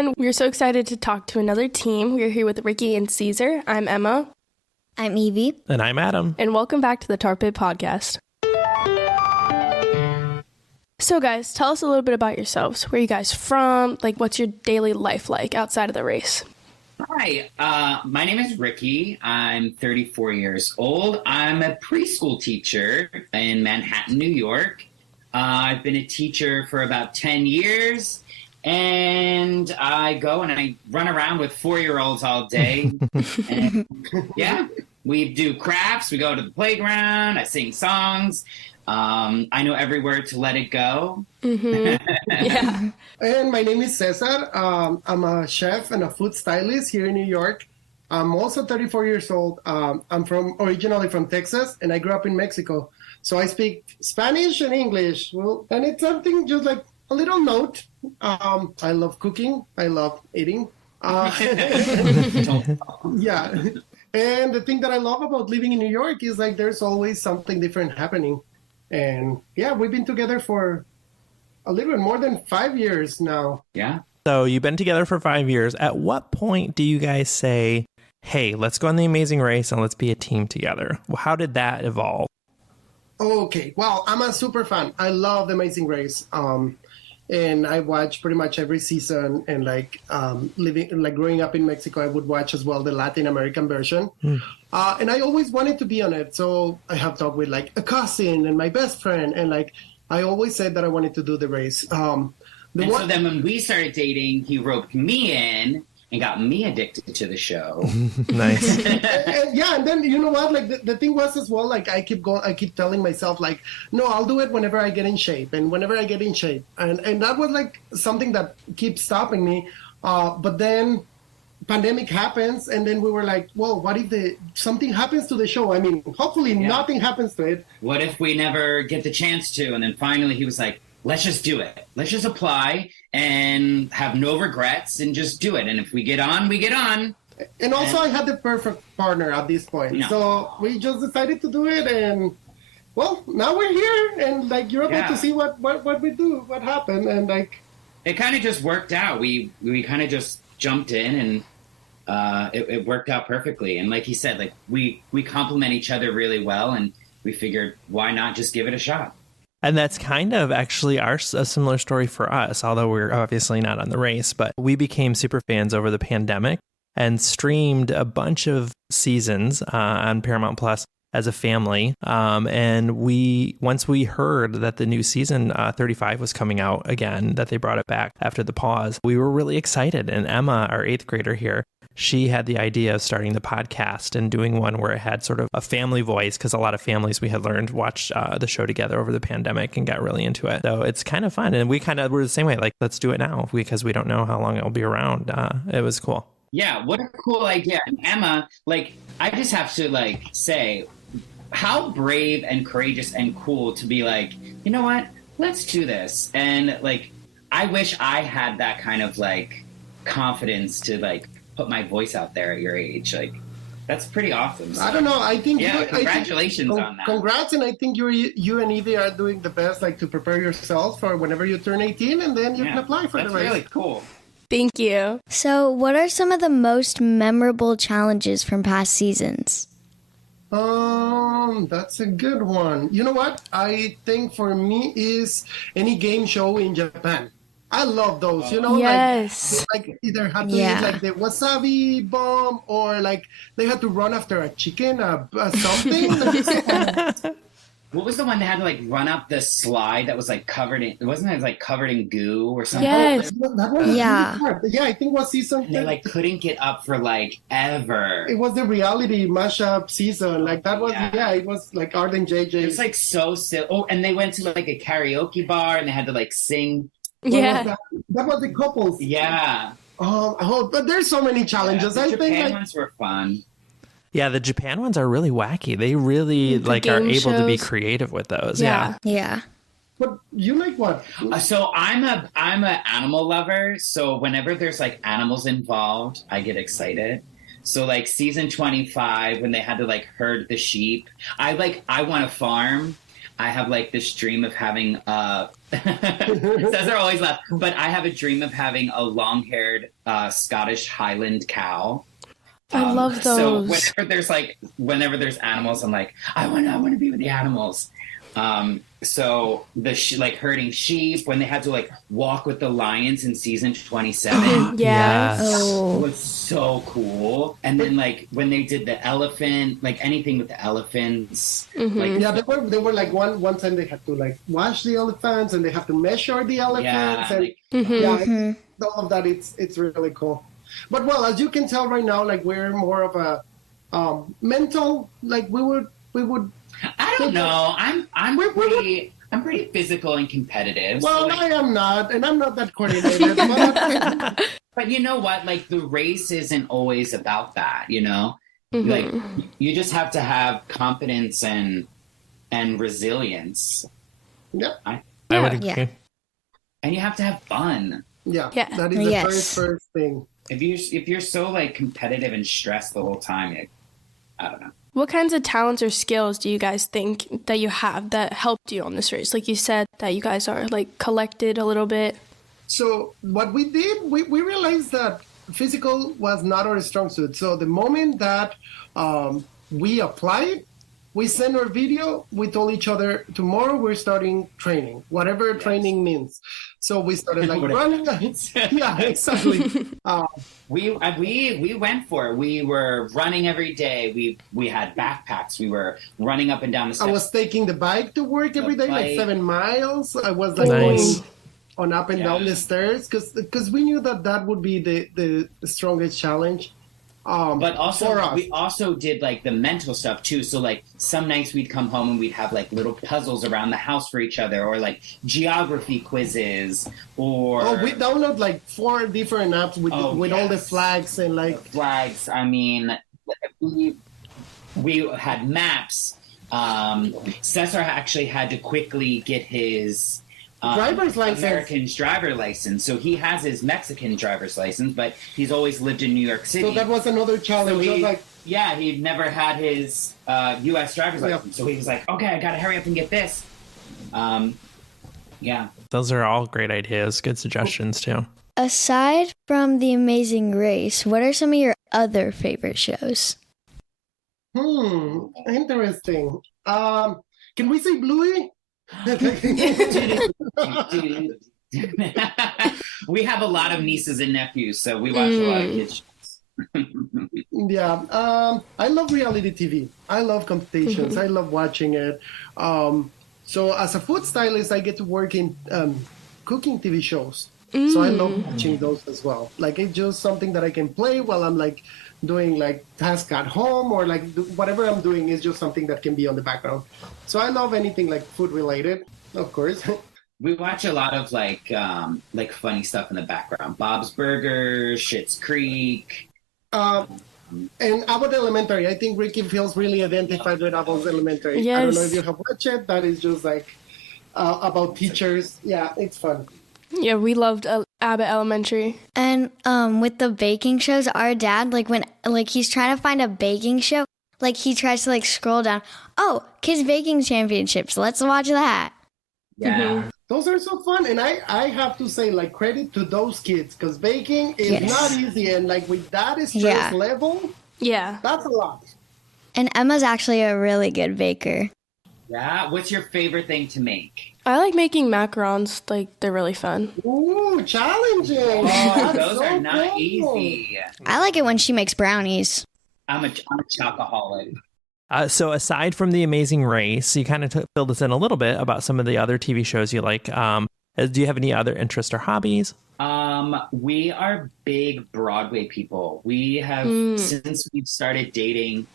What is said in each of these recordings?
everyone. We're so excited to talk to another team. We're here with Ricky and Cesar. I'm Emma. I'm Evie. And I'm Adam. And welcome back to the Tar Pit Podcast. So guys, tell us a little bit about yourselves. Where are you guys from? Like, what's your daily life like outside of the race? Hi, my name is Ricky. I'm 34 years old. I'm a preschool teacher in Manhattan, New York. I've been a teacher for about 10 years, and I go and I run around with 4-year-olds all day. And, yeah, we do crafts. We go to the playground. I sing songs. I know every word to Let It Go. Mm-hmm. Yeah. And my name is Cesar. I'm a chef and a food stylist here in New York. I'm also 34 years old. I'm originally from Texas, and I grew up in Mexico. So I speak Spanish and English. Well, and it's something just like a little note. I love cooking. I love eating. Yeah. And the thing that I love about living in New York is like there's always something different happening. And yeah, we've been together for a little bit more than 5 years now. Yeah. So you've been together for 5 years. At what point do you guys say, hey, let's go on The Amazing Race and let's be a team together? Well, how did that evolve? Okay. Well, I'm a super fan. I love The Amazing Race. And I watch pretty much every season. And growing up in Mexico, I would watch as well the Latin American version. And I always wanted to be on it. So I have talked with like a cousin and my best friend. And like, I always said that I wanted to do the race. So then when we started dating, he roped me in and got me addicted to the show. Nice. and then you know what? Like the thing was as well. Like I keep telling myself like, no, I'll do it whenever I get in shape, and that was like something that keeps stopping me. But then pandemic happens, and then we were like, well, what if something happens to the show? I mean, hopefully nothing happens to it. What if we never get the chance to? And then finally he was like, let's just do it. Let's just apply and have no regrets and just do it. And if we get on, we get on. And also I had the perfect partner at this point. No. So we just decided to do it, and well, now we're here, and like you're able to see what we do, what happened, and like it kind of just worked out. We kind of just jumped in, and it worked out perfectly. And like he said, like we complement each other really well, and we figured why not just give it a shot. And that's kind of actually a similar story for us, although we're obviously not on the race, but we became super fans over the pandemic and streamed a bunch of seasons on Paramount Plus as a family. And once we heard that the new season 35 was coming out again, that they brought it back after the pause, we were really excited. And Emma, our 8th grader here, she had the idea of starting the podcast and doing one where it had sort of a family voice, because a lot of families we had learned watched the show together over the pandemic and got really into it. So it's kind of fun. And we kind of were the same way, like, let's do it now because we don't know how long it'll be around. It was cool. Yeah, what a cool idea. And Emma, like, I just have to like say how brave and courageous and cool to be like, you know what, let's do this. And like, I wish I had that kind of like confidence to like put my voice out there at your age. Like, that's pretty awesome. So, I don't know. I think congratulations on that. Congrats, and I think you and Evie are doing the best, like to prepare yourself for whenever you turn 18, and then you can apply for the race. That's really cool. Thank you. So, what are some of the most memorable challenges from past seasons? That's a good one. You know what? I think for me is any game show in Japan. I love those, you know, yes. like either had to eat like the wasabi bomb, or like they had to run after a chicken, something. What was the one that had to like run up the slide that was like covered in? Wasn't it like covered in goo or something? Yes. That was really hard. Yeah, I think it was season. And they like couldn't get up for like ever. It was the reality mashup season. Like that was it was like Art and JJ. It was like so silly. Oh, and they went to like a karaoke bar and they had to like sing. Yeah. That was the couples. Yeah. But there's so many challenges. The I Japan think ones were fun. Yeah, the Japan ones are really wacky. They really like are able to be creative with those. Yeah. But you like what? So I'm a animal lover. So whenever there's like animals involved, I get excited. So like season 25, when they had to like herd the sheep, I want to farm. I have like this dream of having Cesar always laughs, but I have a dream of having a long-haired Scottish Highland cow. I love those. So whenever there's animals, I'm like, I want to be with the animals. So like herding sheep, when they had to like walk with the lions in season 27. Yes. Oh. Was so cool. And then like when they did the elephant, like anything with the elephants. Like, Yeah, they were like one time they had to like wash the elephants and they have to measure the elephants and like, yeah, all of that. It's really cool. But well, as you can tell right now, like we're more of a mental. Like we would. I don't know. I'm pretty physical and competitive. Well, so like, I am not, and I'm not that coordinated. But but you know what? Like the race isn't always about that, you know? Like you just have to have confidence and resilience. yeah, I would agree. Yeah. And you have to have fun. yeah, Yeah. that is the Yes. first thing. If you're so like competitive and stressed the whole time, I don't know. What kinds of talents or skills do you guys think that you have that helped you on this race? Like you said that you guys are like collected a little bit. So what we did, we realized that physical was not our strong suit. So the moment that we applied, we sent our video. We told each other, tomorrow we're starting training, whatever training means. So we started like running. Yeah, exactly. We went for it. We were running every day. We had backpacks. We were running up and down the steps. I was taking the bike to work every day, like bike. 7 miles. I was like Nice. going on up and down the stairs because we knew that would be the strongest challenge. But also, for us. we also did like the mental stuff too. So like some nights we'd come home and we'd have like little puzzles around the house for each other, or like geography quizzes, or we download like 4 different apps with all the yes. flags and like flags. I mean, we had maps. Cesar actually had to quickly get his driver's license. American's driver license. So he has his Mexican driver's license, but he's always lived in New York City. So that was another challenge. I was like, he'd never had his U.S. driver's license. So he was like, okay, I got to hurry up and get this. Yeah. Those are all great ideas. Good suggestions, too. Aside from The Amazing Race, what are some of your other favorite shows? interesting. Can we say Bluey? We have a lot of nieces and nephews, so we watch a lot of kids shows. Yeah, I love reality TV. I love competitions. I love watching it. So as a food stylist, I get to work in cooking TV shows. So I love watching those as well. Like it's just something that I can play while I'm like doing like tasks at home, or like whatever I'm doing is just something that can be on the background. So I love anything like food related, of course. We watch a lot of like funny stuff in the background. Bob's Burgers, Schitt's Creek. And Abbott Elementary, I think Ricky feels really identified with Abbott Elementary. Yes. I don't know if you have watched it. That is just like about teachers. Yeah, it's fun. Yeah, we loved Abbott Elementary. And with the baking shows, our dad, like when he's trying to find a baking show, like he tries to like scroll down. Oh, Kids Baking Championships. Let's watch that. Yeah. Those are so fun. And I have to say, like, credit to those kids, because baking is Yes. not easy. And like with that stress level, Yeah. that's a lot. And Emma's actually a really good baker. Yeah. What's your favorite thing to make? I like making macarons. Like, they're really fun. Ooh, challenging. Oh, That's those so are not cool. easy. I like it when she makes brownies. I'm a chocoholic. So aside from The Amazing Race, you kind of filled us in a little bit about some of the other TV shows you like. Do you have any other interests or hobbies? We are big Broadway people. We have, since we've started dating,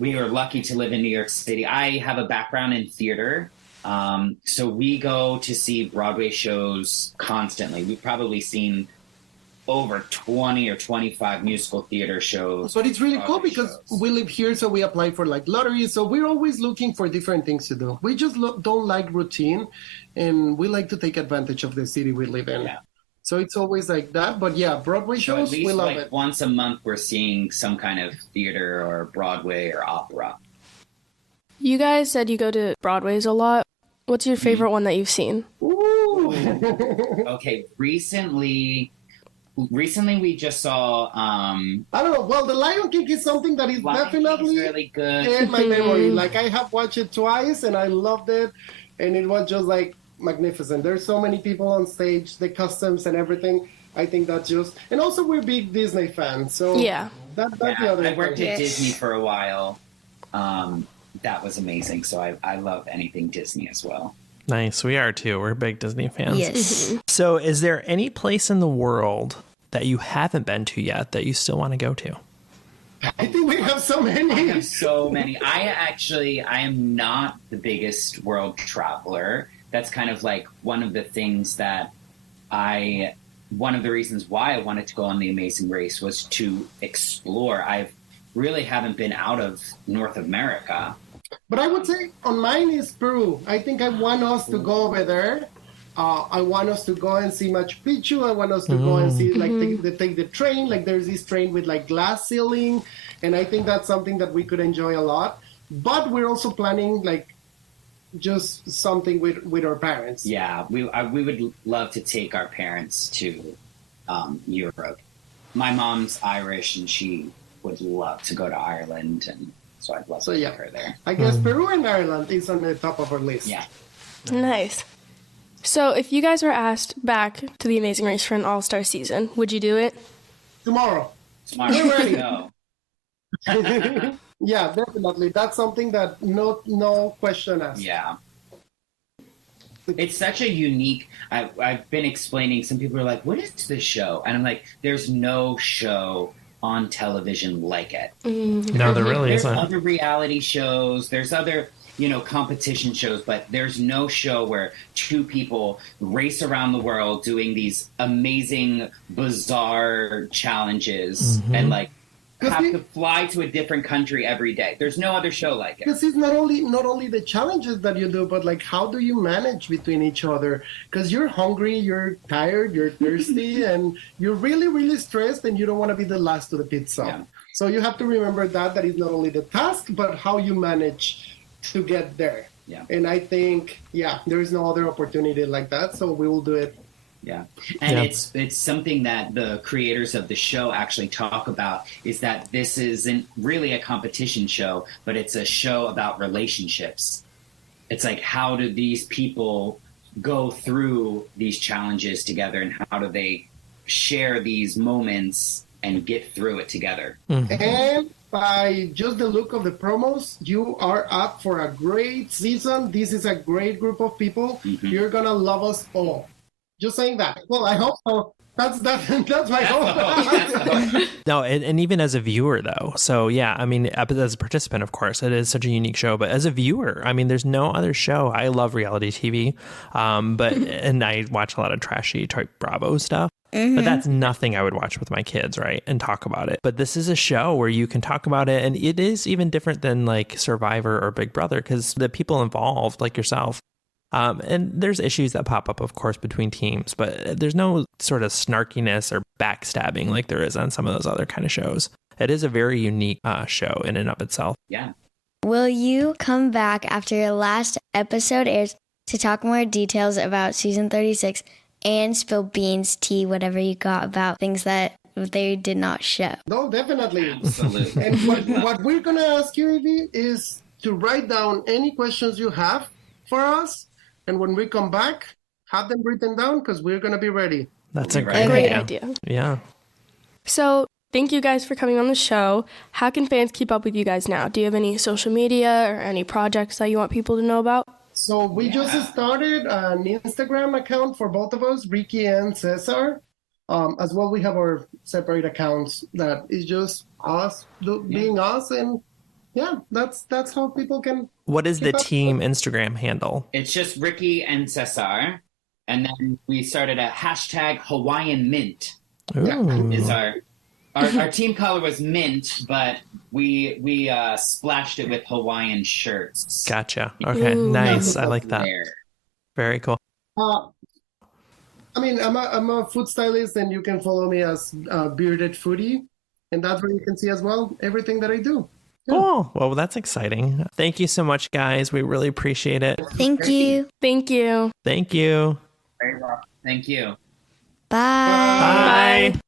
we are lucky to live in New York City. I have a background in theater. So we go to see Broadway shows constantly. We've probably seen over 20 or 25 musical theater shows. But it's really cool Broadway because shows. we live here, so we apply for like lotteries. So we're always looking for different things to do. We just don't like routine, and we like to take advantage of the city we live in. Yeah. So it's always like that. But yeah, Broadway So at shows, least we love like it. once a month, we're seeing some kind of theater or Broadway or opera. You guys said you go to Broadway's a lot. What's your favorite one that you've seen? Ooh. Okay, recently we just saw I don't know. Well, The Lion King is something that is Lion King's definitely really good. in my memory. Like, I have watched it twice and I loved it, and it was just like magnificent. There's so many people on stage, the costumes and everything. I think that's just, and also we're big Disney fans, so Yeah. that's Yeah, the other I worked thing. at Disney for a while. That was amazing. So I love anything Disney as well. Nice. We are too. We're big Disney fans. Yes. So is there any place in the world that you haven't been to yet that you still want to go to? I think we have so I many. have so many. I am not the biggest world traveler. That's kind of like one of the things that one of the reasons why I wanted to go on The Amazing Race was to explore. I really haven't been out of North America. But I would say on mine is Peru. I think I want us to go over there. I want us to go and see Machu Picchu. I want us to go and see, like, take the train. Like, there's this train with, like, glass ceiling. And I think that's something that we could enjoy a lot. But we're also planning, like, just something with our parents. Yeah, we would love to take our parents to Europe. My mom's Irish, and she would love to go to Ireland, and so I'd love to take her there. I guess Peru and Ireland is on the top of our list. Yeah. Nice. So if you guys were asked back to The Amazing Race for an all-star season, would you do it? Tomorrow. Smart. We're ready. Go. Yeah, definitely. That's something that no question asked. Yeah. It's such a unique. I've been explaining. Some people are like, "What is this show?" And I'm like, "There's no show on television like it." No, there really There's isn't. other reality shows. There's other competition shows, but there's no show where two people race around the world doing these amazing, bizarre challenges and like have to fly to a different country every day. There's no other show like it. Because it's not only the challenges that you do, but like, how do you manage between each other? Because you're hungry, you're tired, you're thirsty, and you're really, really stressed, and you don't want to be the last to the pit stop. Yeah. So you have to remember that is not only the task, but how you manage to get there. Yeah. And I think, there is no other opportunity like that, so we will do it. Yeah. And Yeah. it's something that the creators of the show actually talk about, is that this isn't really a competition show, but it's a show about relationships. It's like, how do these people go through these challenges together, and how do they share these moments and get through it together? And by just the look of the promos, you are up for a great season. This is a great group of people. You're going to love us all. Just saying that. Well, I hope so. That's my hope. No, and even as a viewer, though. So, yeah, I mean, as a participant, of course, it is such a unique show. But as a viewer, I mean, there's no other show. I love reality TV, and I watch a lot of trashy type Bravo stuff. But that's nothing I would watch with my kids, right? And talk about it. But this is a show where you can talk about it. And it is even different than like Survivor or Big Brother, because the people involved, like yourself, and there's issues that pop up, of course, between teams, but there's no sort of snarkiness or backstabbing like there is on some of those other kind of shows. It is a very unique show in and of itself. Yeah. Will you come back after your last episode airs to talk more details about season 36 and spill beans, tea, whatever you got about things that they did not show? No, definitely. Absolutely. And what we're going to ask you, Evie, is to write down any questions you have for us. And when we come back, have them written down, because we're going to be ready. That's a Great great Great idea. idea. Yeah. So thank you guys for coming on the show. How can fans keep up with you guys now? Do you have any social media or any projects that you want people to know about? So we just started an Instagram account for both of us, Ricky and Cesar. As well, we have our separate accounts that is just us being us. And that's how people can. What is the team Instagram handle? It's just Ricky and Cesar. And then we started a hashtag Hawaiian Mint. Ooh. Is our team color was mint, but we splashed it with Hawaiian shirts. Gotcha. Okay, Ooh. nice. I like that. There. Very cool. I mean, I'm a food stylist, and you can follow me as Bearded Foodie, and that's where you can see as well everything that I do. Cool. Well, that's exciting. Thank you so much, guys. We really appreciate it. Thank you. Thank you. Thank you. Very well. Thank you. Bye. Bye.